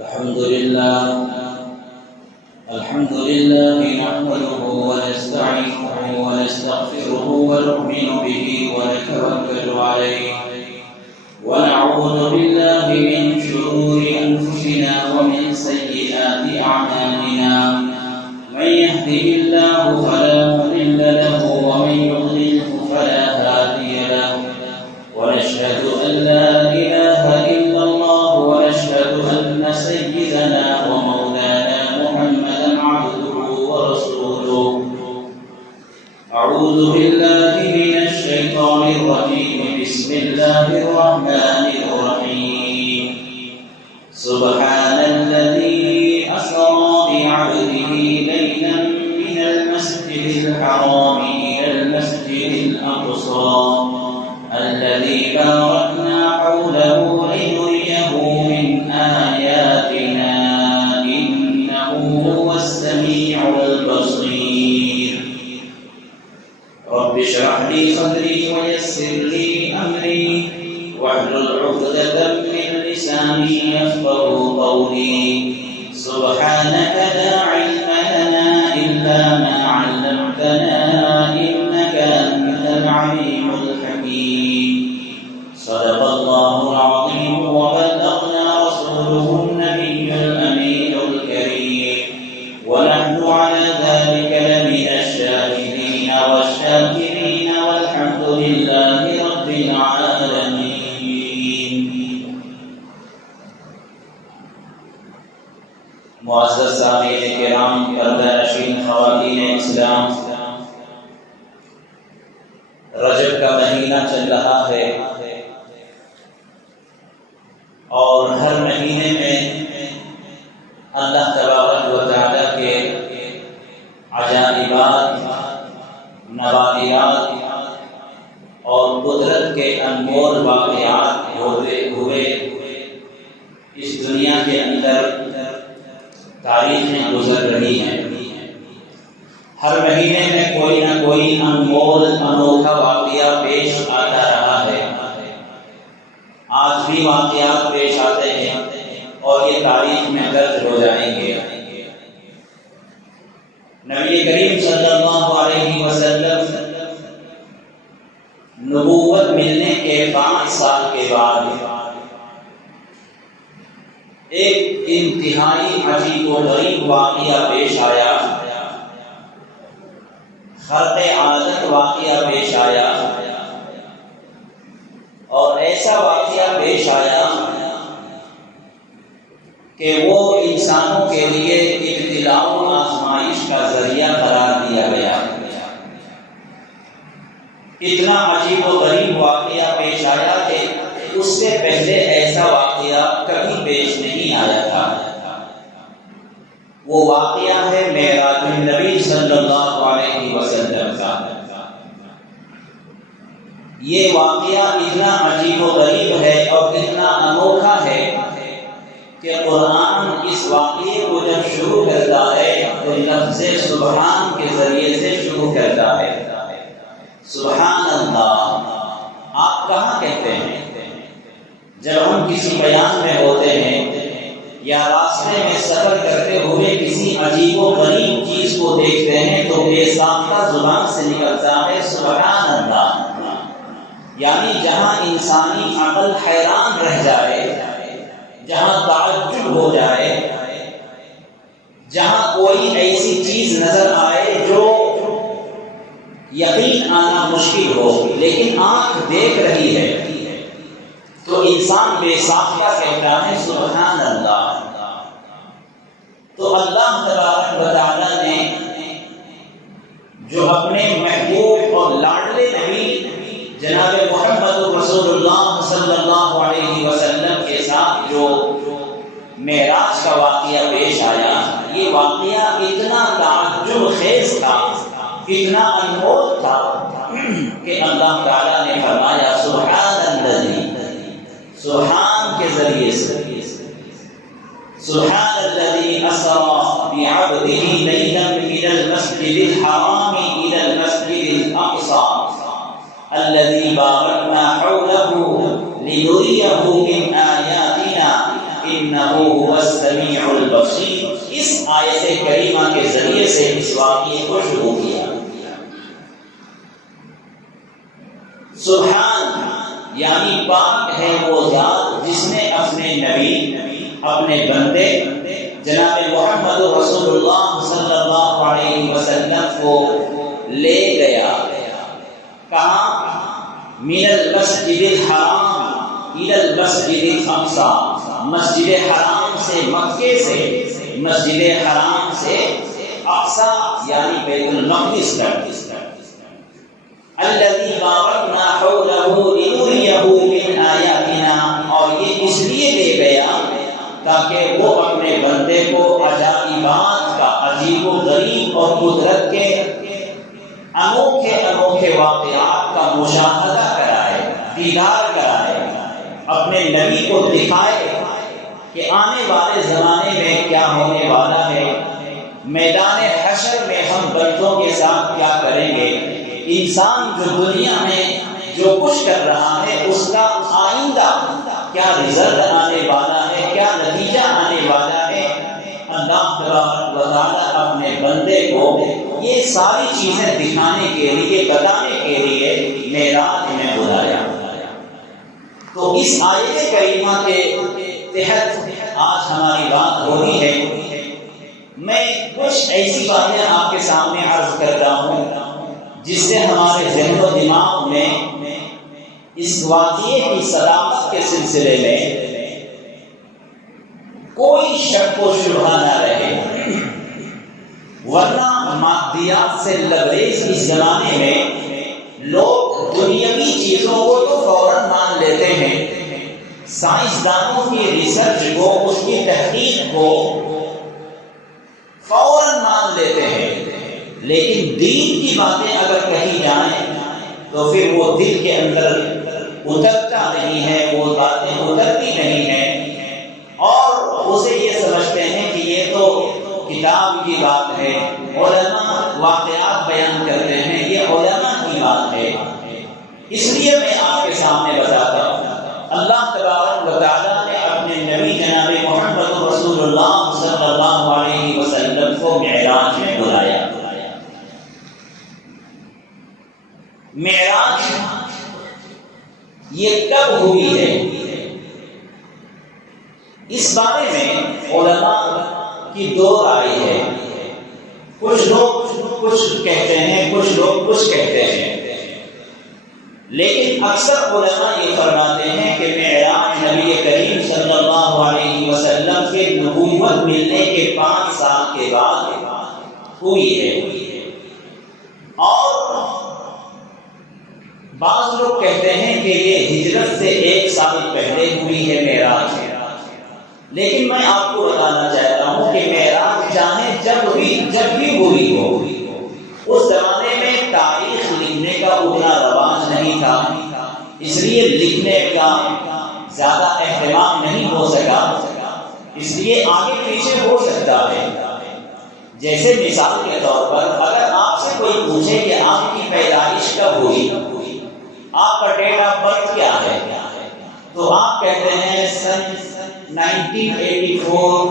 الحمد لله نحمده ونستعينه ونستغفره ونؤمن به ونتوكل عليه ونعوذ بالله من شرور أنفسنا ومن سيئات أعمالنا من يهده الله فلا مضل له ومن يضلله فلا هادي له ونشهد أن لا إله إلا الله ونشهد أن سيدنا ومولانا محمدا عبده ورسوله أعوذ بالله من الشيطان الرجيم بسم الله الرحمن الرحيم سبحان الذي أسرى بعبده ليلا من المسجد الحرام إلى المسجد الأقصى الذي باركنا حوله لنريه من آياتنا إنه هو السميع البصير رب اشرح لي صدري ويسر لي أمري واحلل عقدة من لساني يفقهوا قولي سبحانك لا علم لنا إلا ما علمتنا إنك أنت العليم الحكيم صدق الله العظيم وبلغنا رسوله النبي الأمين الكريم ونحن على ذلك لمن الشاهدين والشاكرين والحمد لله رب العالمين. معزز سامعین کرام، پردہ نشین خواتین اسلام، رجب کا مہینہ چل رہا ہے اور ہر مہینے میں اللہ تبارک و تعالی کے عجائبات، نوادرات اور قدرت کے انمول واقعات ہوئے اس دنیا کے اندر تاریخیں گزر رہی ہیں. ہر مہینے میں کوئی نہ کوئی انمول انوکھا واقعہ پیش آتا رہا ہے. آج بھی واقعات پیش آتے ہیں اور یہ تاریخ میں درج ہو جائیں گے. نبی کریم صلی اللہ علیہ وسلم نبوت ملنے کے 5 سال کے بعد ایک انتہائی عجیب و غریب واقعہ پیش آیا، خرق عادت واقعہ پیش آیا، اور ایسا واقعہ پیش آیا کہ وہ انسانوں کے لیے ابتلاء و آزمائش کا ذریعہ قرار دیا گیا. اتنا عجیب و غریب واقعہ پیش آیا کہ اس سے پہلے ایسا واقعہ کبھی پیش نہیں آیا تھا. وہ واقعہ ہے معراج النبی صلی اللہ علیہ وسلم کا. یہ واقعہ اتنا عجیب و غریب ہے اور اتنا انوکھا ہے کہ قرآن اس واقعے کو جب شروع کرتا ہے تو لفظ سبحان کے ذریعے سے شروع کرتا ہے. سبحان اللہ. آپ کہاں کہتے ہیں جب ہم کسی بیان میں ہوتے ہیں یا راستے میں سفر کرتے ہوئے کسی عجیب و غریب چیز کو دیکھتے ہیں تو بے ساختہ زبان سے نکلتا ہے سبحان اللہ. یعنی جہاں انسانی عقل حیران رہ جائے، جہاں تعجب ہو جائے، جہاں کوئی ایسی چیز نظر آئے جو یقین آنا مشکل ہو لیکن آنکھ دیکھ رہی ہے، تو انسان بے ساختہ کہتا ہے سبحان اللہ. تو اللہ تبارک و تعالی نے جو اپنے محبوب اور لاڈلے نبی جناب محمد رسول اللہ صلی اللہ علیہ وسلم کے ساتھ جو معراج کا واقعہ پیش آیا، یہ واقعہ اتنا تعجب خیز تھا، اتنا انمول تھا کہ اللہ تعالیٰ نے فرمایا سبحان الذی، سبحان کے ذریعے سے سبحان الذی اسری بعبده لیلا من المسجد الحرام الى المسجد الاقصى الذي باركنا حوله لنريه من آياتنا إنه انہ هو السمیع البصیر. اس آیت کریمہ کے ذریعے سے اس واقعے کو شروع کیا. سبحان یعنی پاک ہے وہ ذات جس نے اپنے نبی اپنے بندے جناب محمد رسول اللہ صلی اللہ علیہ وسلم کو لے گیا. کہاں؟ من المسجد الحرام الى المسجد الخمسہ. مسجد حرام سے مکے سے مسجد حرام سے اقصی یعنی بیت المقدس تک. الذي باركنا حوله لنريه من آياتنا. اور یہ اس لیے لے گیا تاکہ وہ اپنے بندے کو عجائبات کا عجیب و غریب اور قدرت کے انوکھے انوکھے واقعات کا مشاہدہ کرائے، دیدار کرائے، اپنے نبی کو دکھائے کہ آنے والے زمانے میں کیا ہونے والا ہے، میدان حشر میں ہم بندوں کے ساتھ کیا کریں گے، انسان جو دنیا میں جو کچھ کر رہا ہے اس کا آئندہ کیا رزلٹ آنے والا ہے، کیا نتیجہ آنے والا ہے. اللہ تبارک و تعالیٰ اپنے بندے کو یہ ساری چیزیں دکھانے کے لیے، بتانے کے لیے معراج میں بلایا. تو اس آیت کریمہ کے تحت آج ہماری بات ہو رہی ہے. میں کچھ ایسی باتیں آپ کے سامنے عرض کرتا ہوں جس سے ہمارے ذہن و دماغ میں اس واقعے کی صداقت کے سلسلے میں کوئی شک و شبہ نہ رہے. ورنہ مادیات سے لبریز اس زمانے میں لوگ دنیاوی چیزوں کو تو فوراً مان لیتے ہیں، سائنسدانوں کی ریسرچ کو، اس کی تحقیق کو فوراً مان لیتے ہیں، لیکن دین کی باتیں اگر کہی جائیں تو پھر وہ دل کے اندر اترتا نہیں ہے، وہ باتیں اترتی نہیں ہیں، اور اسے یہ سمجھتے ہیں کہ یہ تو کتاب کی بات ہے، علماء واقعات بیان کرتے ہیں، یہ علماء کی بات ہے. اس لیے میں آپ کے سامنے بتاتا ہوں، اللہ تبارک و تعالیٰ نے اپنے نبی جناب محمد رسول اللہ صلی اللہ علیہ وسلم کو معراج میں بلایا. معراج یہ کب ہوئی ہے، اس بارے میں علماء کی دو رائے ہے. کچھ لوگ کچھ کہتے ہیں، کچھ لوگ کچھ کہتے ہیں، لیکن اکثر علماء یہ فرماتے ہیں کہ معراج نبی کریم صلی اللہ علیہ وسلم کے نبوت ملنے کے 5 سال کے بعد ہوئی ہے. اور بعض لوگ کہتے ہیں کہ یہ ہجرت سے 1 سال پہلے ہوئی ہے معراج. لیکن میں آپ کو بتانا چاہتا ہوں کہ معراج چاہے جب بھی ہوئی ہو، اس زمانے میں تاریخ لکھنے کا اتنا رواج نہیں تھا، اس لیے لکھنے کا زیادہ اہتمام نہیں ہو سکا، اس لیے آگے پیچھے ہو سکتا ہے. جیسے مثال کے طور پر اگر آپ سے کوئی پوچھے کہ آپ کی پیدائش کب ہوئی، آپ کا ڈیٹ آف برتھ کیا ہے، تو آپ کہتے ہیں سن 1984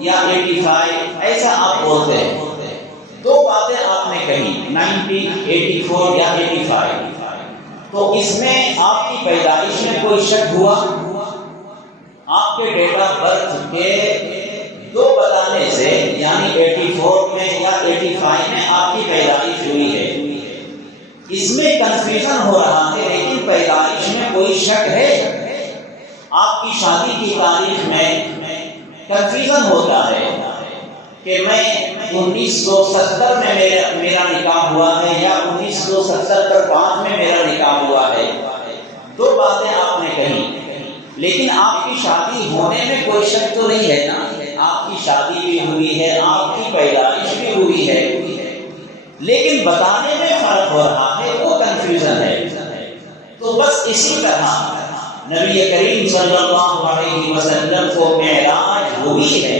یا 85، ایسا آپ بولتے ہیں. 2 باتیں آپ نے کہی، 1984 یا 85، تو اس میں آپ کی پیدائش میں کوئی شک ہوا؟ آپ کے ڈیٹ آف برتھ کے 2 بتانے سے، یعنی 84 میں یا 85 میں آپ کی پیدائش ہوئی ہے، اس میں کنفیوژن ہو رہا ہے، لیکن پیدائش میں کوئی شک ہے؟ آپ کی شادی کی تاریخ میں کنفیوژن ہوتا ہے کہ میں 1970 میں میرا نکاح ہوا ہے یا 1975 میں میرا نکاح ہوا ہے. 2 باتیں آپ نے کہی، لیکن آپ کی شادی ہونے میں کوئی شک تو نہیں ہے نا. آپ کی شادی بھی ہوئی ہے، آپ کی پیدائش بھی ہوئی ہے، لیکن بتانے میں فرق ہو رہا ہے، وہ کنفیوژن ہے. تو بس اسی طرح نبی کریم صلی اللہ علیہ وسلم کو معراج ہوئی ہے،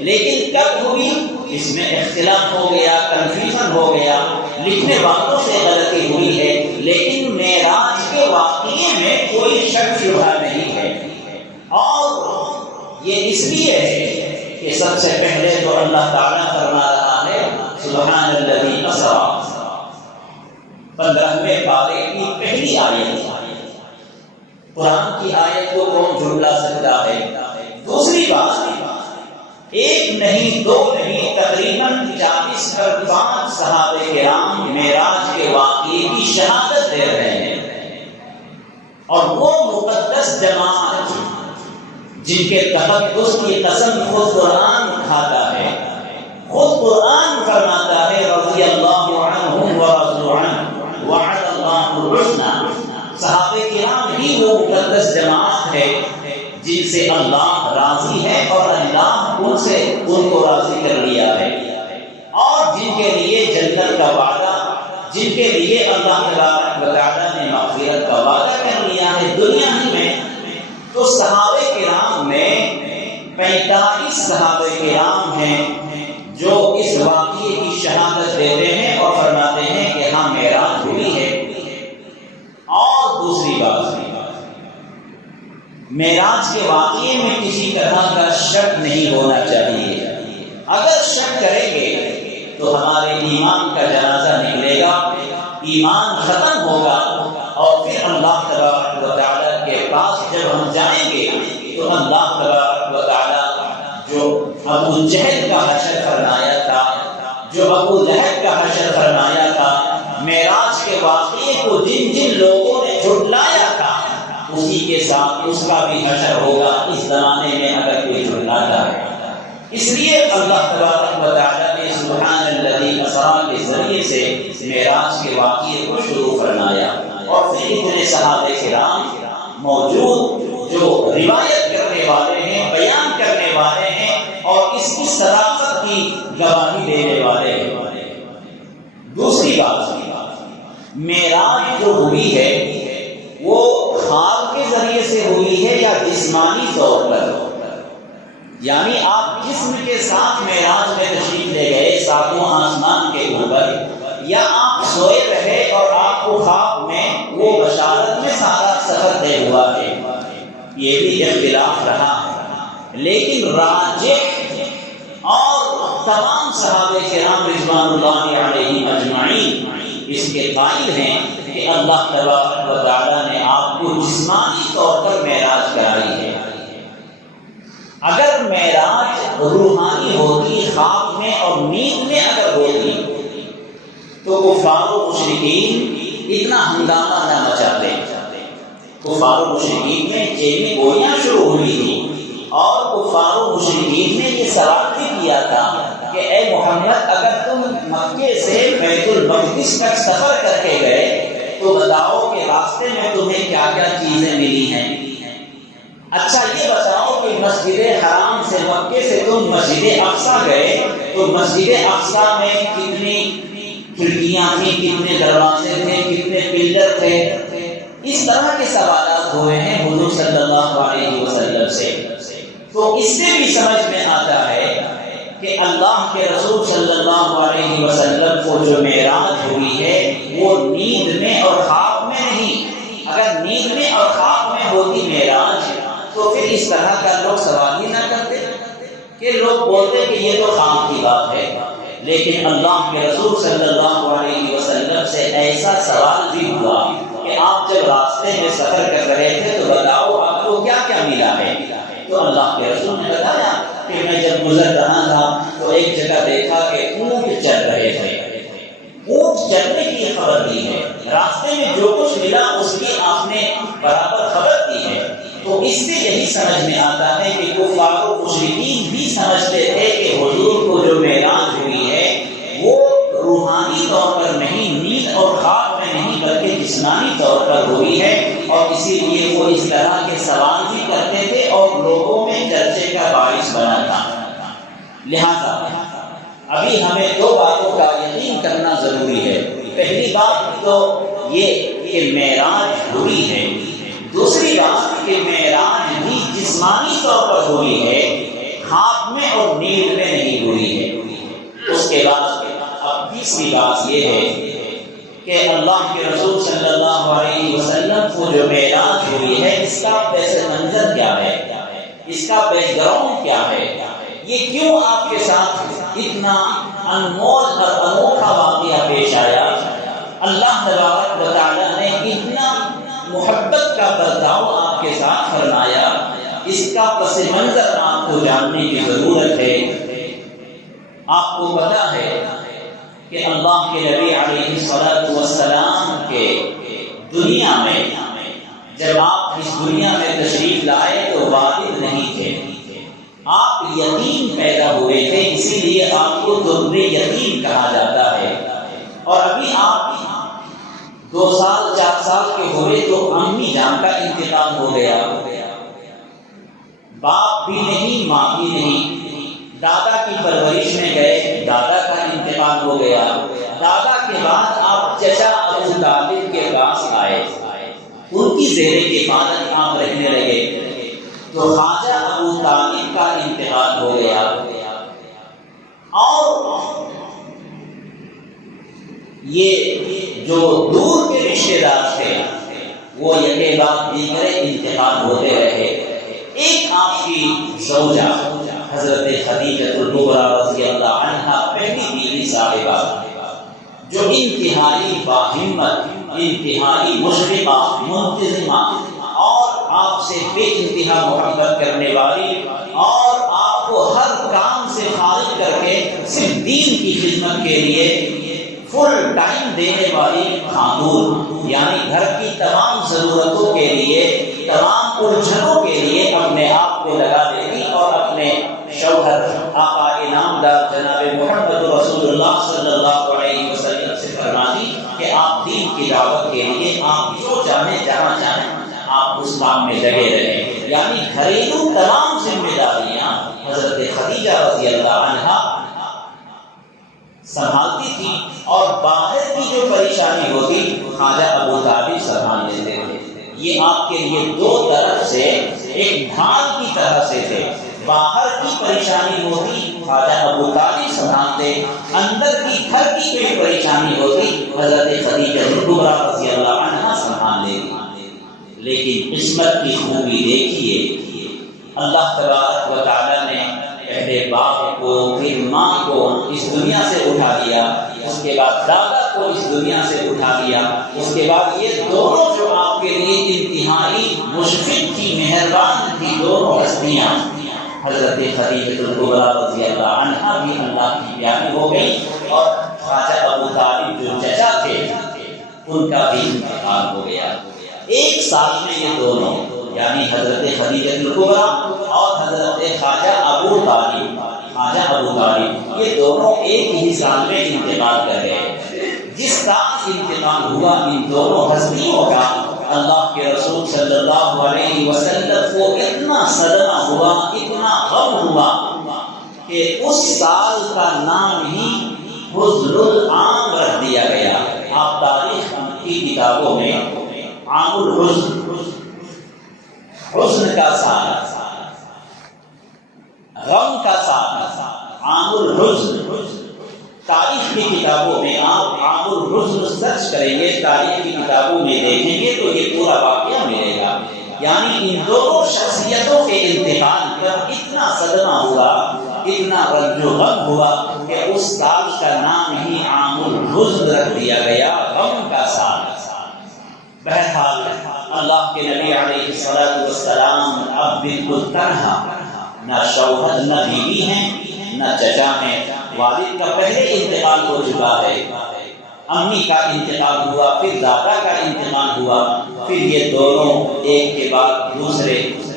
لیکن کب ہوئی اس میں اختلاف ہو گیا، کنفیوژن ہو گیا، لکھنے والوں سے غلطی ہوئی ہے، لیکن معراج کے واقعے میں کوئی شک شبہ نہیں ہے. اور یہ اس لیے ہے کہ سب سے پہلے تو اللہ تعالیٰ فرما رہا ہے سبحان الذی اسری، 15ویں پارے کی پہلی آیت، قرآن کی آیت کو کون جھٹلا سکتا ہے؟ دوسری بات، ایک نہیں دو نہیں، تقریباً 40 اور 5 صحابہ کرام معراج کے واقعے کی شہادت دے رہے ہیں، اور وہ مقدس جماعت جن کے تقدس کی قسم خود قرآن کھاتا ہے، خود قرآن فرماتا ہے رضی اللہ عنہم ورضوا عنہ وعد اللہ الحسنى، صحابہ کرام ہی وہ مقدس جماعت ہے جن سے اللہ راضی ہے اور اللہ ان کو راضی کر لیا ہے، اور جن کے لیے جنت کا وعدہ، جن کے لیے اللہ تبارک و تعالیٰ نے مغفرت کا وعدہ کر لیا ہے دنیا ہی میں۔ تو صحابہ کرام میں 45 صحابہ کرام ہیں جو اس واقعے کی شہادت دیتے ہیں اور فرماتے ہیں کہ ہاں معراج ہوئی ہے۔ اور دوسری بات، معراج کے واقعے میں کسی طرح کا شک نہیں ہونا چاہیے، اگر شک کریں گے تو ہمارے ایمان کا جنازہ نکلے گا، ایمان ختم ہوگا، اور پھر اللہ تبارک و تعالیٰ کے پاس جب ہم جائیں گے تو اللہ تبارک و تعالیٰ جو ابو جہل کا حشر فرمایا تھا، جو ابو لہب کا حشر فرمایا تھا، معراج کے واقعے کو جن جن لوگوں نے جھٹلایا تھا اسی کے ساتھ اس کا بھی حشر ہوگا اس زمانے میں اگر کوئی جھٹلاتا ہے۔ اس لیے اللہ تبارک و تعالیٰ نے سبحان الذی اسری کے ذریعے سے معراج کے واقعے کو شروع فرمایا، اور پھر اتنے صحابہ کرام موجود جو روایت کرنے والے ہیں، بیان کرنے والے ہیں، اور اس کی صداقت کی گواہی دینے والے ہیں۔ دوسری بات، معراج جو ہوئی ہے وہ خواب کے ذریعے سے ہوئی ہے یا جسمانی طور پر؟ یعنی آپ جسم کے ساتھ معراج میں تشریف لے گئے ساتوں آسمان کے اوپر، یا آپ سوئے رہے اور آپ کو خواب میں وہ بشارت میں سارا سفر طے ہوا ہے؟ یہ بھی اختلاف رہا ہے، لیکن راجح اور تمام صحابہ کرام رضوان اللہ علیہم اجمعین اس کے قائل ہیں کہ اللہ تبارک و تعالیٰ نے آپ کو جسمانی طور پر معراج کرائی ہے۔ اگر معراج روحانی ہوتی، خواب میں اور نیند میں اگر ہوتی تو کفار و مشرکین اتنا ہنگامہ نہ مچاتے۔ کفار و مشرکین میں چینی گولیاں شروع ہوئی تھی، اور کفار و مشرکین نے یہ سوال بھی کیا تھا کہ اے محمد اگر تم مکے سے بیت المقدس تک سفر کر کے گئے تو بتاؤ کہ راستے میں تمہیں کیا کیا چیزیں ملی ہیں؟ اچھا یہ بتاؤ کہ مسجد حرام سے مکے سے تم مسجد اقصیٰ گئے تو مسجد اقصیٰ میں کتنی کھڑکیاں تھیں، کتنے دروازے تھے، کتنے پلر تھے؟ اس طرح کے سوالات ہوئے ہیں حضور صلی اللہ علیہ وسلم سے۔ تو اس سے بھی سمجھ میں آتا ہے کہ اللہ کے رسول صلی اللہ علیہ وسلم کو جو معراج ہوئی ہے وہ نیند میں اور خواب میں نہیں۔ اگر نیند میں اور خواب میں ہوتی معراج تو پھر اس طرح کا لوگ سوال ہی نہ کرتے، کہ لوگ بولتے کہ یہ تو خواب کی بات ہے۔ لیکن اللہ کے رسول صلی اللہ علیہ وسلم سے ایسا سوال بھی ہوا کہ آپ جب راستے میں سفر کر رہے تھے تو بتاؤ آپ کو کیا کیا ملا ہے؟ تو اللہ کے رسول نے بتایا کہ میں جب گزر رہا تھا تو ایک جگہ دیکھا کہ اونٹ چل رہے تھے، اونٹ چلنے کی خبر دی ہے، راستے میں جو کچھ ملا اس کی آپ نے برابر خبر دی ہے۔ تو اس سے یہی سمجھ میں آتا ہے کہ کفار و مشرکین بھی سمجھتے تھے کہ حضور کو جو معراج ہوئی ہے وہ روحانی طور پر نہیں، نیند اور خواب میں نہیں، بلکہ جسمانی طور پر ہوئی ہے، اور اسی لیے وہ اس طرح کے سوال بھی کرتے تھے اور لوگوں میں چرچے کا باعث بنا تھا۔ لہذا ابھی ہمیں دو باتوں کا یقین کرنا ضروری ہے۔ پہلی بات تو یہ کہ معراج ہوئی ہے، دوسری بات کہ معراج بھی جسمانی طور پر ہوئی ہے، خواب میں اور نیند میں نہیں ہوئی ہے۔ اس کے بعد اب تیسری بات یہ ہے کہ اللہ کے رسول صلی اللہ علیہ وسلم کو جو معراج ہوئی ہے اس کا پس منظر کیا ہے؟ اس کا بیک گراؤنڈ کیا ہے، یہ کیوں آپ کے ساتھ اتنا انمول اور انوکھا واقعہ پیش آیا، اللہ تبارک و تعالیٰ نے اتنا محبت کا برتاؤ آپ کے ساتھ فرمایا، اس کا پس منظر آپ کو جاننے کی ضرورت ہے۔ آپ کو پتا ہے کہ اللہ کے نبی علیہ الصلوۃ والسلام کے دنیا میں جب آپ اس دنیا میں تشریف لائے تو والد نہیں تھے، آپ یتیم پیدا ہوئے تھے، اسی لیے آپ کو درر یتیم کہا جاتا ہے۔ اور ابھی آپ 2 سال 4 سال کے ہوئے تو امی جان کا انتقال ہو گیا، باپ بھی نہیں ماں بھی نہیں، دادا کی پرورش میں گئے، دادا کا انتقال ہو گیا، دادا کے بعد آپ چچا ابو طالب کے پاس آئے، ان کی زیر حفاظت آپ رہنے لگے، تو خواجہ ابو طالب کا انتقال ہو گیا، اور یہ جو دور کے رشتے دار تھے وہ یکے بعد دیگر انتقال ہوتے رہے۔ ایک آپ کی زوجہ حضرت خدیجہ الکبریٰ رضی اللہ عنہا پہلی بیوی صاحبہ جو انتہائی باہمت، انتہائی مشفقہ، منتظمہ اور آپ سے بے انتہا محبت کرنے والی اور آپ کو ہر کام سے فارغ کر کے صرف دین کی خدمت کے لیے فل ٹائم دینے والی خاتون، یعنی گھر کی تمام ضرورتوں کے لیے، تمام الجھنوں کے لیے اپنے آپ کو لگا دیتی اور اپنے شوہر آقا انعامدار جناب محمد رسول اللہ صلی اللہ علیہ وسلم سے فرماتی کہ آپ دین کی دعوت کے لیے آپ جو چاہیں جہاں چاہیں آپ اس کام میں لگے رہیں، یعنی گھریلو تمام ذمہ داریاں حضرت خدیجہ رضی اللہ عنہا سنبھالتی تھی، اور باہر کی جو پریشانی ہوتی خواجہ ابو طالب سنبھال لیتے تھے۔ یہ آپ کے لیے 2 طرف سے ایک ڈھال کی طرح سے تھے، باہر کی پریشانی ہوتی خواجہ ابو طالب سنبھالتے، اندر کی گھر کی کوئی پریشانی ہوتی حضرت خدیجہ الکبریٰ رضی اللہ عنہا سنبھال لیتی۔ لیکن قسمت کی خوبی دیکھیے، اللہ تبارک و تعالیٰ نے پہلے باپ کو پھر ماں کو اس دنیا سے اٹھا لیا، اس کے بعد دادا کو اس دنیا سے اٹھا لیا، اس کے بعد یہ دونوں جو آپ کے لیے انتہائی مشفق تھی، مہربان تھی، دونوں ہستیاں حضرت خدیجہ الکبریٰ رضی اللہ عنہا بھی اللہ کی پیاری ہو گئی، اور خواجہ ابو طالب جو چچا تھے ان کا بھی انتقال ہو گیا۔ ایک سال میں یہ دونوں یعنی حضرت خدیجہ الکبریٰ اور حضرت خواجہ ابو طالب یہ دونوں ایک ہی سال میں انتقال کر گئے۔ جس سال انتقال ہوا ان دونوں ہستیوں کا اللہ کے رسول صلی اللہ علیہ وسلم کو اتنا صدمہ ہوا، اتنا غم ہوا کہ اس سال کا نام ہی حزن العام رکھ دیا گیا۔ آپ تاریخ کی کتابوں میں عام الحزن، حزن کا سال، غم کا سال، عام الحزن، تاریخ کی کتابوں میں آپ عام الحزن سرچ کریں گے، تاریخ کی کتابوں میں دیکھیں گے تو یہ پورا واقعہ ملے گا۔ یعنی ان دونوں شخصیتوں کے انتقال پر اتنا صدمہ ہوا، اتنا رنج و غم ہوا کہ اس سال کا نام ہی عام الحزن رکھ دیا گیا، غم کا سال۔ بہرحال اللہ کے نبی علیہ الصلوۃ والسلام اب بالکل تنہا، نہ شوہر نہ بیوی ہیں نہ چچا ہیں، والد کا پہلے انتقال ہو چکا ہے، امی کا انتقال ہوا، پھر دادا کا انتقال ہوا، پھر یہ دونوں ایک کے بعد دوسرے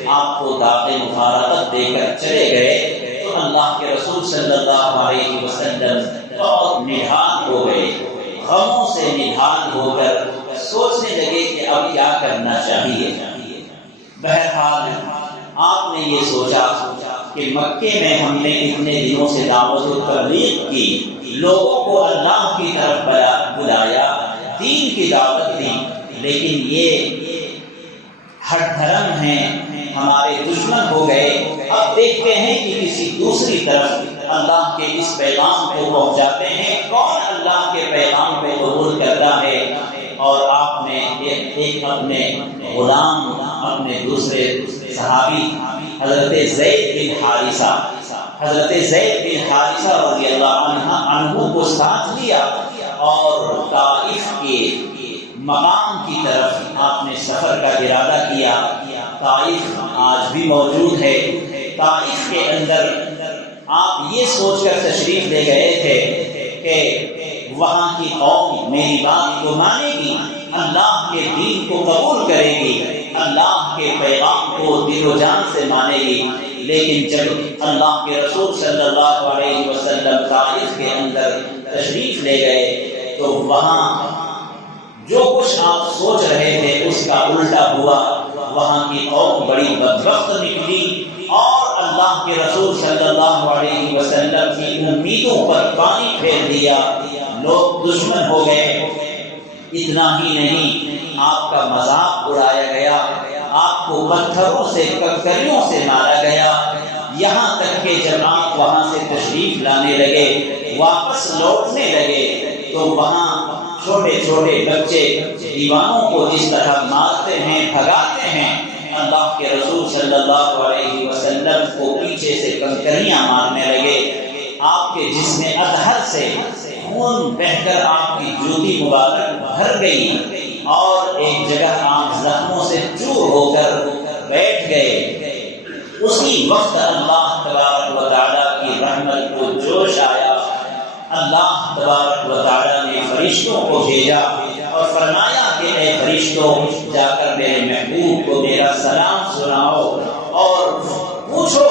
آپ کو داغ مفارقت دے کر چلے گئے، تو اللہ کے رسول صلی اللہ علیہ وسلم بہت نڈھال ہو گئے، غموں سے نڈھال ہو کر سوچنے لگے کہ اب کیا کرنا چاہیے۔ بہرحال آپ نے یہ سوچا کہ مکے میں ہم نے اتنے دنوں سے دعوت و تبلیغ کی، لوگوں کو اللہ کی طرف بلایا، دین کی دعوت دی، لیکن یہ ہٹ دھرم ہیں، ہمارے دشمن ہو گئے، اب دیکھتے ہیں کہ کسی دوسری طرف اللہ کے اس پیغام کو پہنچاتے ہیں، کون اللہ کے پیغام کو قبول کرتا ہے۔ اور آپ نے ایک اپنے غلام، اپنے دوسرے صحابی حضرت زید بن حارثہ رضی اللہ عنہ کو ساتھ لیا اور طائف کے مقام کی طرف آپ نے سفر کا ارادہ کیا۔ طائف آج بھی موجود ہے۔ طائف کے اندر آپ یہ سوچ کر تشریف لے گئے تھے کہ وہاں کی قوم میری بات کو مانے گی، اللہ کے دین کو قبول کرے گی، اللہ کے پیغام کو دل و جان سے مانے گی۔ لیکن جب اللہ کے رسول صلی اللہ علیہ وسلم طائف کے اندر تشریف لے گئے تو وہاں جو کچھ آپ سوچ رہے تھے اس کا الٹا ہوا۔ وہاں کی قوم بڑی بدبخت نکلی اور اللہ کے رسول صلی اللہ علیہ وسلم کی امیدوں پر پانی پھیر دیا، لوگ دشمن ہو گئے۔ اتنا ہی نہیں، آپ کا مذاق اڑایا گیا، آپ کو پتھروں سے کنکریوں سے مارا گیا، یہاں تک کہ جب آپ وہاں سے تشریف لانے لگے، واپس لوٹنے لگے تو وہاں چھوٹے چھوٹے بچے دیوانوں کو جس طرح مارتے ہیں، بھگاتے ہیں، اللہ کے رسول صلی اللہ علیہ وسلم کو پیچھے سے کنکریاں مارنے لگے۔ آپ کے جسم اطہر سے خون بہہ کر آپ کی جوتی مبارک بھر گئی اور ایک جگہ آپ زخموں سے چور ہو کر بیٹھ گئے۔ اسی وقت اللہ تبارک و تعالیٰ کی رحمت کو جوش آیا۔ اللہ تبارک و تعالیٰ نے فرشتوں کو بھیجا اور فرمایا کہ اے فرشتوں، جا کر میرے محبوب کو میرا سلام سناؤ اور پوچھو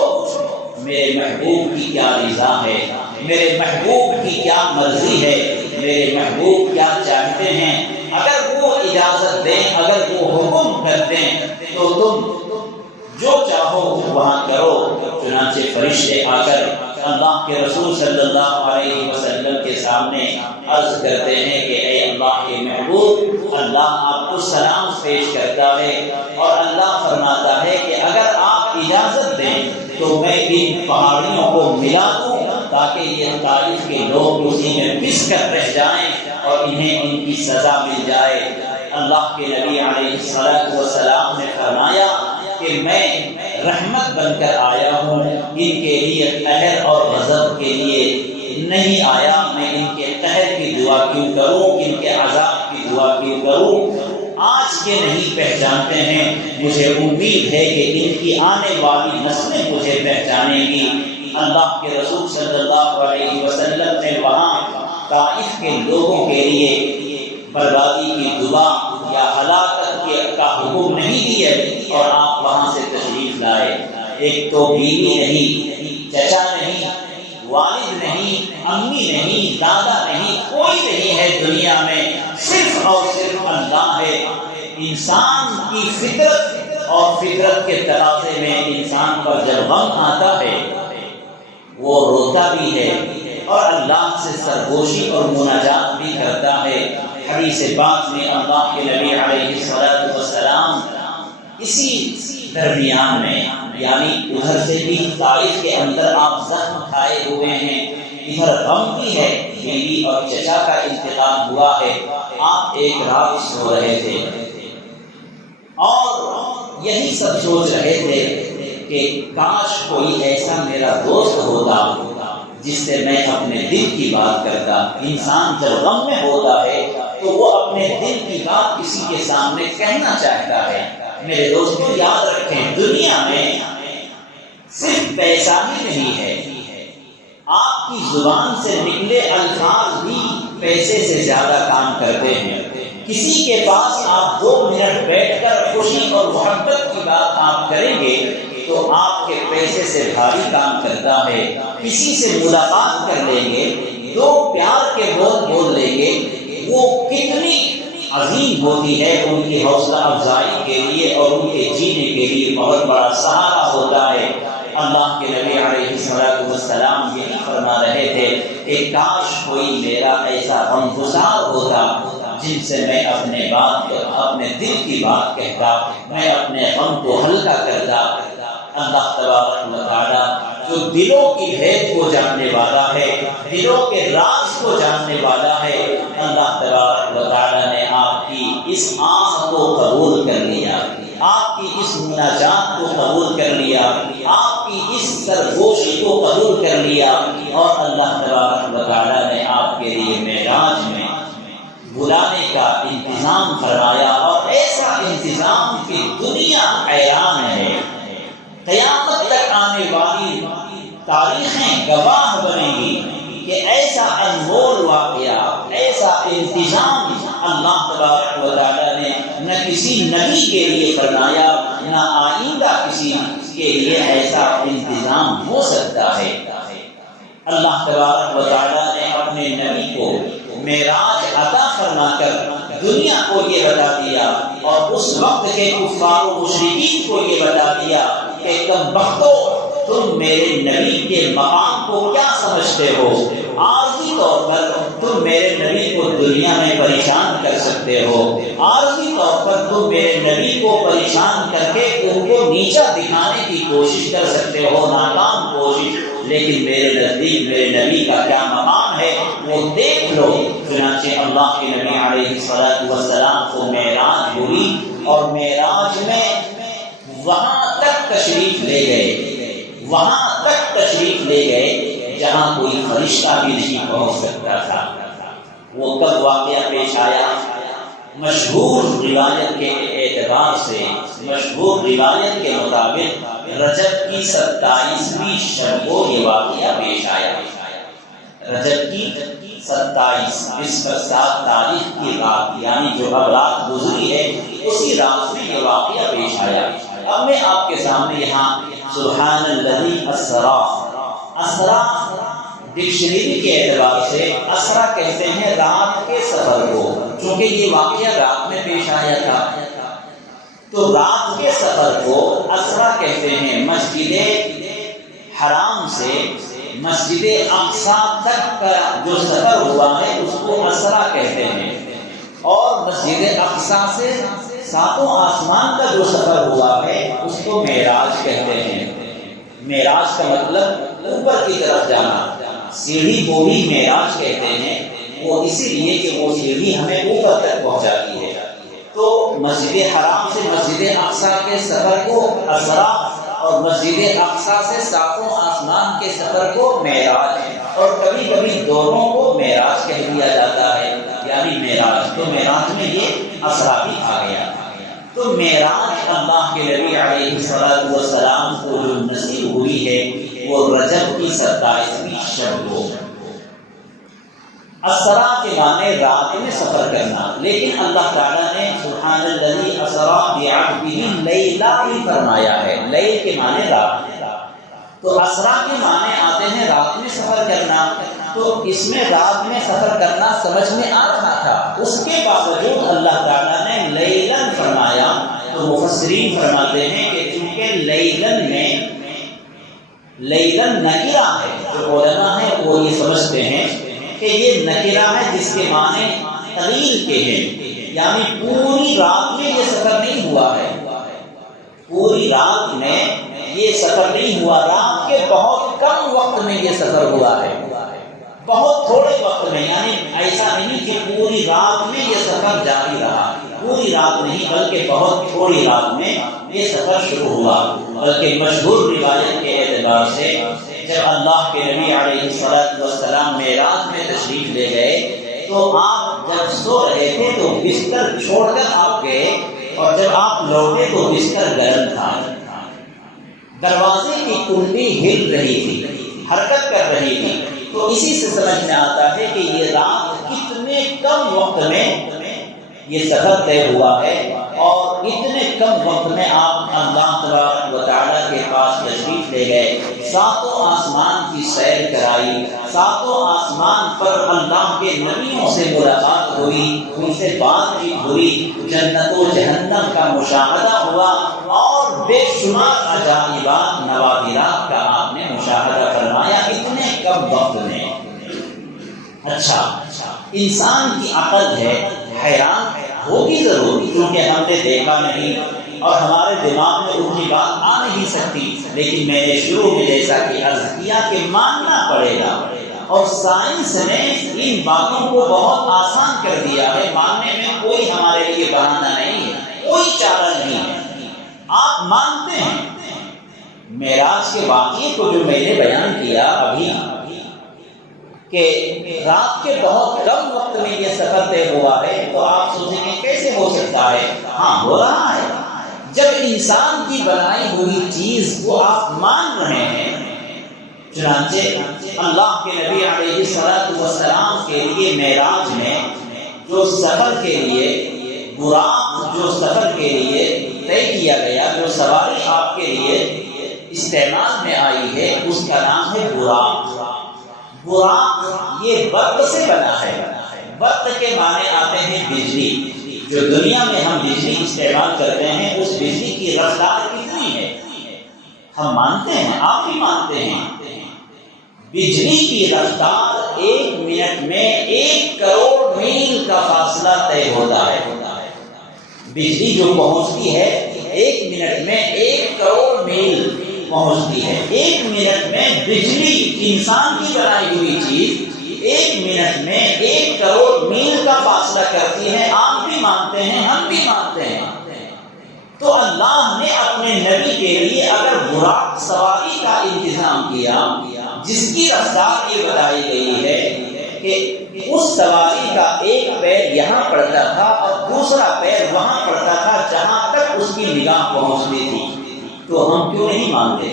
میرے محبوب کی کیا رضا ہے، میرے محبوب کی کیا مرضی ہے، میرے محبوب کیا چاہتے ہیں۔ اگر وہ اجازت دیں، اگر وہ حکم کر دیں تو تم جو چاہو وہاں کرو۔ چنانچہ فرشتے آ کر اللہ کے رسول صلی اللہ علیہ وسلم کے سامنے عرض کرتے ہیں کہ اے اللہ کے محبوب، اللہ آپ کو سلام پیش کرتا ہے اور اللہ فرماتا ہے کہ اگر آپ اجازت دیں تو میں ان پہاڑیوں کو ملا دوں تاکہ یہ طائف کے لوگ اسی میں پس کر رہ جائیں اور انہیں ان کی سزا مل جائے۔ اللہ کے نبی علیہ الصلوۃ والسلام نے فرمایا کہ میں رحمت بن کر آیا ہوں، ان کے لیے قہر اور غضب کے لیے نہیں آیا۔ میں ان کے قہر کی دعا کیوں کروں، ان کے عذاب کی دعا کیوں کروں؟ آج کے نہیں پہچانتے ہیں، مجھے امید ہے کہ ان کی آنے والی نسلیں مجھے پہچانے گی۔ اللہ کے رسول صلی اللہ علیہ وسلم نے وہاں طائف کے لوگوں کے لیے بربادی کی دعا یا ہلاکت کا حکم نہیں دیا اور آپ وہاں سے تشریف لائے۔ ایک تو بیوی نہیں، چچا نہیں، والد نہیں، امی نہیں، دادا نہیں، کوئی نہیں ہے دنیا میں، صرف اور صرف اللہ ہے۔ انسان کی فطرت اور فطرت کے تقاضے میں انسان پر جب غم آتا ہے وہ روتا بھی ہے اور اللہ سے سرگوشی اور مناجات بھی کرتا ہے۔ حدیث پاک میں اللہ کے نبی علیہ الصلوۃ والسلام اسی درمیان میں، یعنی ادھر سے بھی طائف کے اندر آپ زخم کھائے ہوئے ہیں، ادھر غم بھی ہے، بیوی اور چچا کا انتقال ہوا ہے، آپ ایک رات سو رہے تھے اور یہی سب سوچ رہے تھے کہ کاش کوئی ایسا میرا دوست ہوتا جس سے میں اپنے دل کی بات کرتا۔ انسان جب غم میں ہوتا ہے تو وہ اپنے دل کی بات کسی کے سامنے کہنا چاہتا ہے۔ میرے دوستوں یاد رکھیں، دنیا میں صرف پیسہ ہی نہیں ہے، آپ کی زبان سے نکلے الفاظ بھی پیسے سے زیادہ کام کرتے ہیں۔ کسی کے پاس آپ 2 منٹ بیٹھ کر خوشی اور محبت کی بات آپ کریں گے تو آپ کے پیسے سے بھاری کام کرتا ہے۔ کسی سے ملاقات کر لیں گے، 2 پیار کے بول لیں گے، وہ کتنی عظیم ہوتی ہے، ان کی حوصلہ افزائی کے لیے اور ان کے جینے کے لیے بہت بڑا سہارا ہوتا ہے۔ اللہ کے نبی علیہ الصلوۃ والسلام یہی فرما رہے تھے کہ کاش کوئی میرا ایسا غمگسار ہوتا جن سے میں اپنے دل کی بات کہتا، میں اپنے غم کو ہلکا کرتا۔ اللہ تبارک و تعالیٰ جو دلوں کی بھید کو جاننے والا ہے، دلوں کے راز کو جاننے والا ہے، اللہ تبارک و تعالیٰ نے آپ کی اس آہ کو قبول کر لیا۔ آپ کی اس مناجات کو قبول کر لیا، آپ کی اس سرگوشی کو قبول کر لیا، اور اللہ تبارک و تعالیٰ نے آپ کے لیے معراج میں بلانے کا انتظام فرمایا، اور ایسا انتظام کہ دنیا حیران ہے، قیامت تک آنے والی تاریخیں گواہ بنے گی کہ ایسا انمول واقعہ، ایسا انتظام اللہ تبارک و تعالیٰ نے نہ کسی نبی کے لیے فرمایا، نہ آئندہ کسی کے لیے ایسا انتظام ہو سکتا ہے۔ اللہ تبارک و تعالیٰ نے اپنے نبی کو معراج عطا فرما کر دنیا کو یہ بتا دیا، اور اس وقت کے کفار و مشرکین کو یہ بتا دیا کہ کم بختو، تم میرے نبی کے مقام کو کیا سمجھتے ہو؟ عارضی طور پر تم میرے نبی کو دنیا میں پریشان کر سکتے ہو، عارضی طور پر تم میرے نبی کو پریشان کر کے ان کو نیچا دکھانے کی کوشش کر سکتے ہو، ناکام کوشش، لیکن میرے نزدیک میرے نبی کا کیا مقام ہے وہ دیکھ لو۔ چنانچہ اللہ کے نبی علیہ السلام کو معراج ہوئی، اور معراج میں وہاں تک تشریف لے گئے، وہاں تک تشریف لے گئے جہاں کوئی فرشتہ بھی نہیں پہنچ سکتا تھا۔ وہ کب واقعہ پیش آیا؟ مشہور روایت کے اعتبار سے، مشہور روایت کے مطابق رجب کی 27ویں شب کو یہ واقعہ پیش آیا۔ رجب کی 27، اس پر 7 تاریخ کی رات، یعنی جو اب رات گزری ہے اسی رات میں یہ واقعہ پیش آیا۔ اب میں آپ کے سامنے یہاں سبحان الذی اسرا، اسرا ڈکشنری کے اعتبار سے اسرا کہتے ہیں رات کے سفر کو، چونکہ یہ واقعہ رات میں پیش آیا تھا تو رات کے سفر کو اسرا کہتے ہیں۔ مسجد حرام سے مسجد اقصیٰ تک کا جو سفر ہوا ہے اس کو اسرا کہتے ہیں، اور مسجد اقصیٰ سے 7 آسمان کا جو سفر ہوا ہے اس کو معراج کہتے ہیں۔ معراج کا مطلب اوپر کی طرف جانا، سیڑھی کو بھی معراج کہتے ہیں، وہ اسی لیے کہ وہ سیڑھی ہمیں اوپر تک پہنچاتی ہے۔ تو مسجد حرام سے مسجد اقصیٰ کے سفر کو اسرا، اور مسجد اقصیٰ سے 7 آسمان کے سفر کو معراج ہے، اور کبھی کبھی دونوں کو معراج کہہ دیا جاتا ہے، یعنی معراج۔ تو معراج میں یہ اسرا بھی آ گیا۔ تو معراج اللہ کے نبی علیہ السلام کو جو نصیب ہوئی ہے وہ رجب کی 27ویں شب کو۔ اسرا کے معنی رات میں سفر کرنا، لیکن اللہ تعالیٰ نے سبحان الذی اسرا بعبدہ لیلا بھی فرمایا ہے، لیل کے معنی رات، تو اسرا کے معنی آتے ہیں رات میں سفر کرنا، تو اس میں رات میں سفر کرنا سمجھ میں آ رہا تھا، اس کے باوجود اللہ تعالیٰ نے لیلن فرمایا۔ تو مفسرین فرماتے ہیں کہ چونکہ لیلن میں لیلن نکرہ ہے، جو علماء ہیں وہ یہ سمجھتے ہیں کہ یہ نکرہ ہے جس کے معنی قلیل کے ہیں، یعنی پوری رات میں یہ سفر نہیں ہوا ہے، پوری رات میں یہ سفر نہیں ہوا، رات کے بہت کم وقت میں یہ سفر ہوا ہے، بہت تھوڑے وقت میں، یعنی ایسا نہیں کہ پوری رات میں یہ سفر جاری رہا، پوری رات نہیں بلکہ بہت تھوڑی رات میں یہ سفر شروع ہوا۔ بلکہ مشہور روایت کے اعتبار سے جب اللہ کے نبی علیہ السلام معراج میں تشریف لے گئے تو آپ جب سو رہے تھے تو بستر چھوڑ کر آپ گئے، اور جب آپ لوٹے تو بستر گرم تھا، دروازے کی کنڈی ہل رہی تھی، حرکت کر رہی تھی، تو اسی سے سمجھ میں آتا ہے کہ یہ رات کتنے کم وقت میں یہ سفر طے ہوا ہے، اور اتنے کم وقت میں آپ اللہ تبارک و تعالیٰ کے پاس تشریف لے گئے، 7 آسمان کی سیر کرائی، 7 آسمان پر اللہ کے نبیوں سے ملاقات ہوئی، ان سے بات چیت ہوئی، جنت و جہنم کا مشاہدہ ہوا، اور بے شمار عجائبات نوادرات کا آپ نے مشاہدہ فرمایا اتنے کم وقت میں۔ اچھا، انسان کی عقل ہے، حیران ہوگی ضرور، کیونکہ ہم نے دیکھا نہیں اور ہمارے دماغ میں ان کی بات آ نہیں سکتی، لیکن میں نے شروع میں جیسا کہ عرض کیا کہ ماننا پڑے گا، اور سائنس نے ان باتوں کو بہت آسان کر دیا ہے، ماننے میں کوئی ہمارے لیے بہانہ نہیں ہے، کوئی چارہ نہیں ہے۔ آپ مانتے ہیں معراج کے واقعے کو جو میں نے بیان کیا ابھی کہ رات کے بہت کم وقت میں یہ سفر طے ہوا ہے، تو آپ سوچیں گے کیسے ہو سکتا ہے؟ ہاں ہو رہا ہے۔ جب انسان کی بنائی ہوئی چیز کو آپ مان رہے ہیں، چنانچہ اللہ کے نبی علیہ الصلوۃ والسلام کے لیے معراج میں جو سفر کے لیے براق جو سفر کے لیے طے کیا گیا، جو سواری آپ کے لیے استعمال میں آئی ہے، اس کا نام ہے براق۔ براق یہ برق سے بنا ہے۔ برق کے معنی آتے ہیں بجلی۔ جو دنیا میں ہم بجلی استعمال کرتے ہیں، اس بجلی کی رفتار کتنی ہے؟ ہم مانتے ہیں، آپ بھی مانتے ہیں، بجلی کی رفتار 1 منٹ میں 1 کروڑ میل کا فاصلہ طے ہوتا ہے۔ بجلی جو پہنچتی ہے 1 منٹ میں 1 کروڑ میل پہنچتی ہے۔ 1 منٹ میں بجلی، انسان کی بنائی ہوئی چیز 1 منٹ میں 1 کروڑ میل کا فاصلہ کرتی ہے۔ آپ بھی مانتے ہیں، ہم بھی مانتے ہیں۔ تو اللہ نے اپنے نبی کے لیے اگر براق سواری کا انتظام کیا، جس کی رفتار یہ بتائی گئی ہے کہ اس سواری کا ایک پیر یہاں پڑتا تھا اور دوسرا پیر وہاں پڑتا تھا جہاں تک اس کی نگاہ پہنچتی تھی، تو ہم کیوں نہیں مانتے؟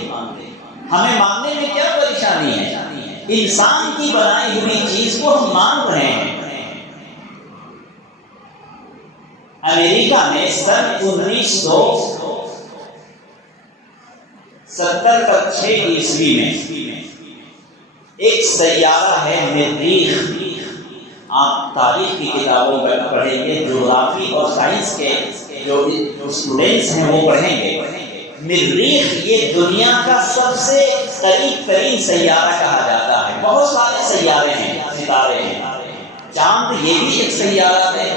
ہمیں ماننے میں کیا پریشانی ہے؟ انسان کی بنائی ہوئی چیز کو ہم مان رہے ہیں۔ امریکہ نے سن 1976 میں ایک سیارہ ہے مریخ، آپ تاریخ کی کتابوں میں پڑھیں گے، جغرافی اور سائنس کے جو اسٹوڈنٹس ہیں وہ پڑھیں گے، مریخ یہ دنیا کا سب سے قریب ترین سیارہ کہا جاتا ہے۔ بہت سارے سیارے ہیں، ستارے ہیں، چاند یہ بھی ایک سیارہ ہے،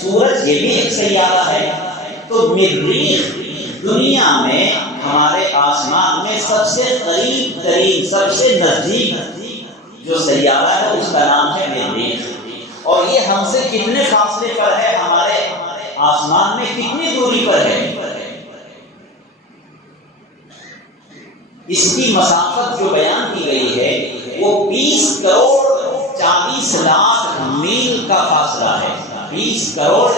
سورج یہ بھی ایک سیارہ ہے۔ تو مریخ دنیا میں ہمارے آسمان میں سب سے قریب ترین، سب سے نزدیک جو سیارہ ہے اس کا نام ہے مریخ، اور یہ ہم سے کتنے فاصلے پر ہے؟ ہمارے آسمان میں کتنی دوری پر ہے؟ اس کی مسافت جو بیان کی گئی ہے وہ 20 کروڑ 40 لاکھ میل کا فاصلہ ہے۔ 20 کروڑ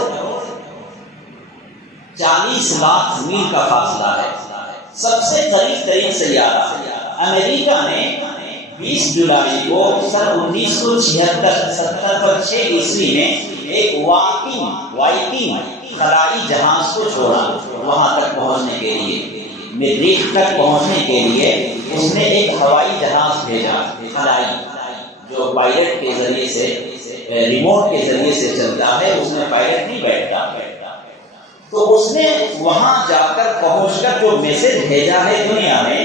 40 لاکھ میل کا فاصلہ ہے، سب سے قریب ترین سیارہ۔ امریکہ نے 20 جولائی کو سن 1976 میں ایک وائکنگ خلائی جہاز کو چھوڑا وہاں تک پہنچنے کے لیے، مریخ تک پہنچنے کے لیے اس نے ایک ہوائی جہاز بھیجا، خلائی، جو پائلٹ کے ذریعے سے، ریموٹ کے ذریعے سے چلتا ہے، اس میں پائلٹ نہیں بیٹھتا۔ تو اس نے وہاں جا کر پہنچ کر جو میسج بھیجا ہے دنیا میں،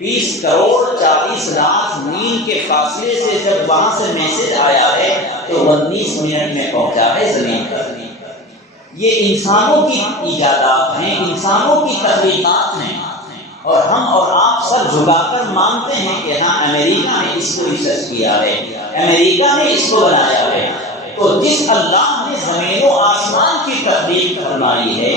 20 کروڑ 40 لاکھ میل کے فاصلے سے جب وہاں سے میسج آیا ہے تو 19 منٹ میں پہنچا ہے زمین پر۔ یہ انسانوں کی ایجادات ہیں، انسانوں کی تخلیقات ہیں، اور ہم اور آپ سب جھکا کر مانتے ہیں کہ ہاں امریکہ نے اس کو ریسرچ کیا ہے، امریکہ نے اس کو بنایا ہے۔ تو جس اللہ نے زمین و آسمان کی تخلیق فرمائی ہے،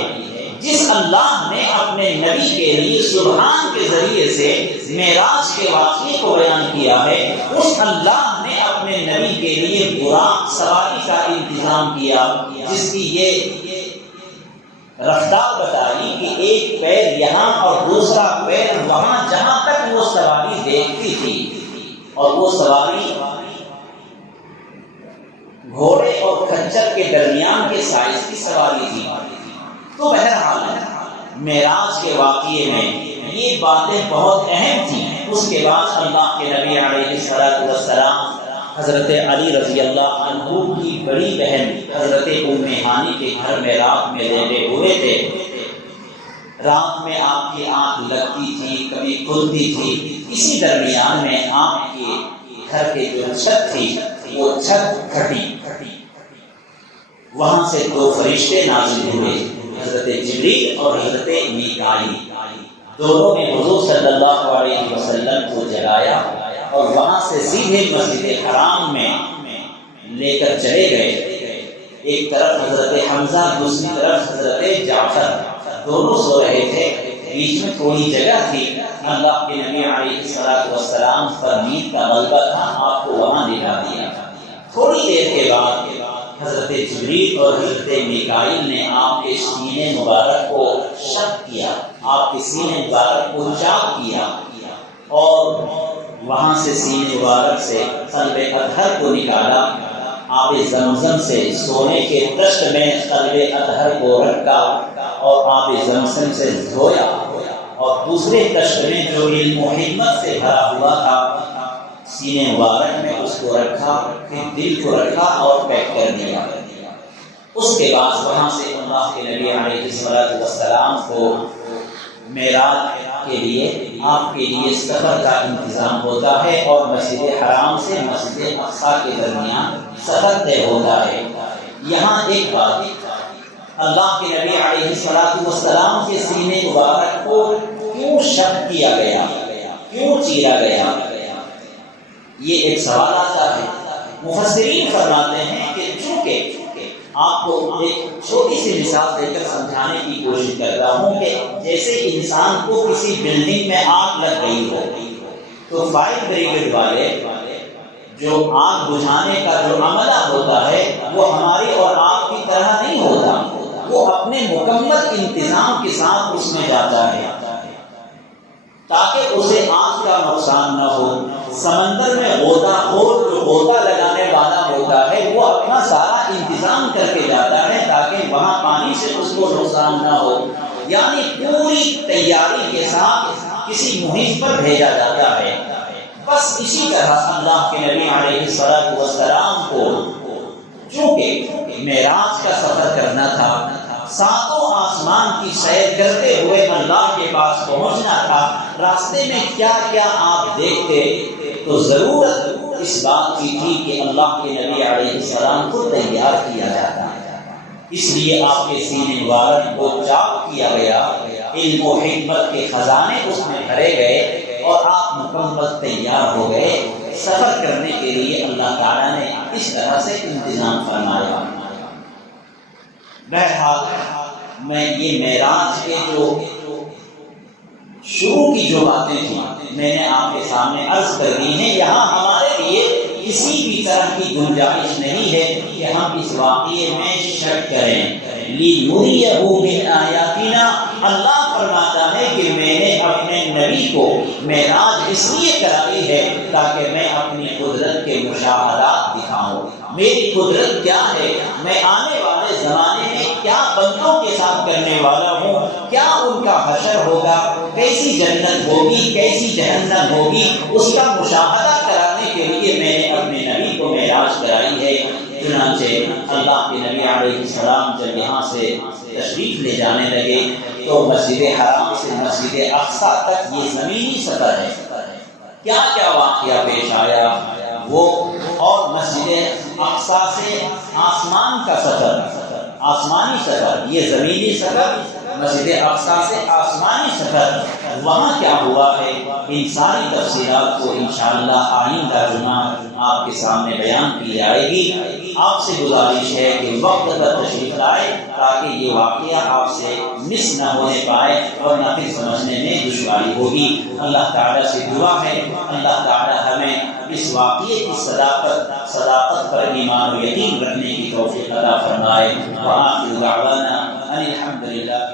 جس اللہ نے اپنے نبی کے لیے سبحان کے ذریعے سے معراج کے واقعے کو بیان کیا ہے، اس اللہ نے اپنے نبی کے لیے براق سواری کا انتظام کیا، جس کی یہ رفتار بتائی کہ ایک پیر یہاں اور دوسرا پیر وہاں جہاں تک وہ سواری دیکھتی تھی، اور وہ سواری گھوڑے اور کھچر کے درمیان کے سائز کی سواری تھی۔ تو بہرحال معراج کے واقعے میں یہ باتیں بہت اہم تھیں۔ اس کے بعد اللہ کے نبی علیہ الصلوۃ والسلام حضرت علی رضی اللہ عنہ کی بڑی بہن حضرت ام ہانی کے گھر میں رات میں لیٹے ہوئے تھے۔ رات میں آپ کی آنکھ لگتی تھی، کبھی کھلتی تھی، اسی درمیان میں آپ کے گھر کے جو چھت تھی وہ چھت پھٹی، وہاں سے 2 فرشتے نازل ہوئے، حضرت جبریل اور حضرت میکائیل۔ دونوں نے حضور صلی اللہ علیہ وسلم کو جگایا اور وہاں سے سیدھے مسجد حرام میں لے کر چلے گئے۔ ایک طرف حضرت حمزہ، دوسری طرف حضرت جعفر، دونوں سو رہے تھے، بیچ میں تھوڑی جگہ تھی، اللہ کے نبی علیہ السلام پر نیند کا غلبہ تھا، آپ کو وہاں لٹا دیا۔ تھوڑی دیر کے بعد حضرت جبریل اور حضرت میکائیل نے آپ کے سینے مبارک کو شق کیا، آپ کے سینے مبارک کو چاک کیا، اور وہاں سے سینے مبارک سے قلب اطہر کو نکالا، آب زمزم سے سونے کے تشت میں قلب اطہر کو رکھا اور آب زمزم سے دھویا، اور دوسرے تشت میں جو علم و حکمت سے بھرا ہوا تھا سینے مبارک میں اس کو رکھا، پھر دل کو رکھا اور پیک کر دیا۔ اس کے بعد وہاں سے اللہ کے نبی علیہ السلام کو معراج کے لیے آپ کے لیے سفر کا انتظام ہوتا ہے، اور مسجد حرام سے مسجد اقصیٰ کے درمیان سفر طے ہوتا ہے۔ یہاں ایک بات، اللہ کے نبی علیہ السلام کے سینے مبارک کو کیوں شق کیا گیا، کیوں چیرا گیا، یہ ایک سوال آتا ہے۔ مفسرین فرماتے ہیں کہ چونکہ آپ کو ایک چھوٹی سی مثال دے کر سمجھانے کی کوشش کرتا ہوں کہ جیسے انسان کو کسی بلڈنگ میں آگ لگ گئی ہو تو فائر بریگیڈ والے جو آگ بجھانے کا جو عملہ ہوتا ہے وہ ہماری اور آپ کی طرح نہیں ہوتا، وہ اپنے مکمل انتظام کے ساتھ اس میں جاتا ہے تاکہ اسے آگ کا نقصان نہ ہو۔ سمندر میں غوطہ خور جو غوطہ لگانے والا ہوتا ہے وہ اپنا سارا انتظام کر کے جاتا ہے تاکہ وہاں پانی سے اس کو نقصان نہ ہو، یعنی پوری تیاری کے ساتھ کسی مہم پر بھیجا جاتا ہے۔ بس اسی طرح اللہ کے نبی علیہ السلام کو چونکہ معراج کا سفر کرنا تھا، ساتوں آسمان کی سیر کرتے ہوئے اللہ کے پاس پہنچنا تھا، راستے میں کیا کیا آپ دیکھتے تو ضرورت اس بات کی تھی کہ اللہ کے نبی علیہ السلام کو تیار کیا جاتا ہے، اس لیے آپ کے سینے مبارک کو چاک کیا گیا، علم و حکمت کے خزانے اس میں بھرے گئے اور آپ مکمل تیار ہو گئے سفر کرنے کے لیے۔ اللہ تعالیٰ نے اس طرح سے انتظام فرمایا۔ بہرحال میں یہ معراج کے جو شروع کی جو باتیں تھیں میں نے آپ کے سامنے عرض کر دی ہیں، یہاں ہمارے لیے کسی بھی طرح کی گنجائش نہیں ہے کہ ہم اس واقعے میں شک کریں۔ لِنُرِيَهُ مِنْ آیَاتِنَا، اللہ فرماتا ہے کہ میں نے اپنے نبی کو معراج اس لیے کرائی ہے تاکہ میں اپنی قدرت کے مشاہدات دکھاؤں۔ میری قدرت کیا ہے، میں آنے والے زمانے میں کیا بندوں کے ساتھ کرنے والا ہوں، کیا ان کا حشر ہوگا، کیسی جنت ہوگی، کیسی جہنم ہوگی، اس کا مشاہدہ کرانے کے لیے میں نے اپنے نبی کو معراج کرائی ہے۔ چنانچہ اللہ کے نبی علیہ السلام جب یہاں سے تشریف لے جانے لگے تو مسجد حرام سے مسجد اقصیٰ تک یہ زمینی سفر ہے، کیا کیا واقعہ پیش آیا وہ، اور مسجد اقصیٰ سے آسمان کا سفر، آسمانی سفر، یہ زمینی سفر، مسجد اقصیٰ سے آسمانی سفر، وہاں کیا ہوا ہے، ان ساری تفصیلات کو انشاءاللہ آئندہ جمعہ آپ کے سامنے بیان کی جائے گی۔ آپ سے گزارش ہے کہ وقت پر تشریف لائے تاکہ یہ واقعہ آپ سے مس نہ ہونے پائے اور نہ پھر سمجھنے میں دشواری ہوگی۔ اللہ تعالیٰ سے دعا ہے اللہ تعالیٰ ہمیں اس واقعے کی صداقت پر ایمان و یقین رکھنے کی توفیق عطا فرمائے۔ وآخر دعوانا ان الحمد للہ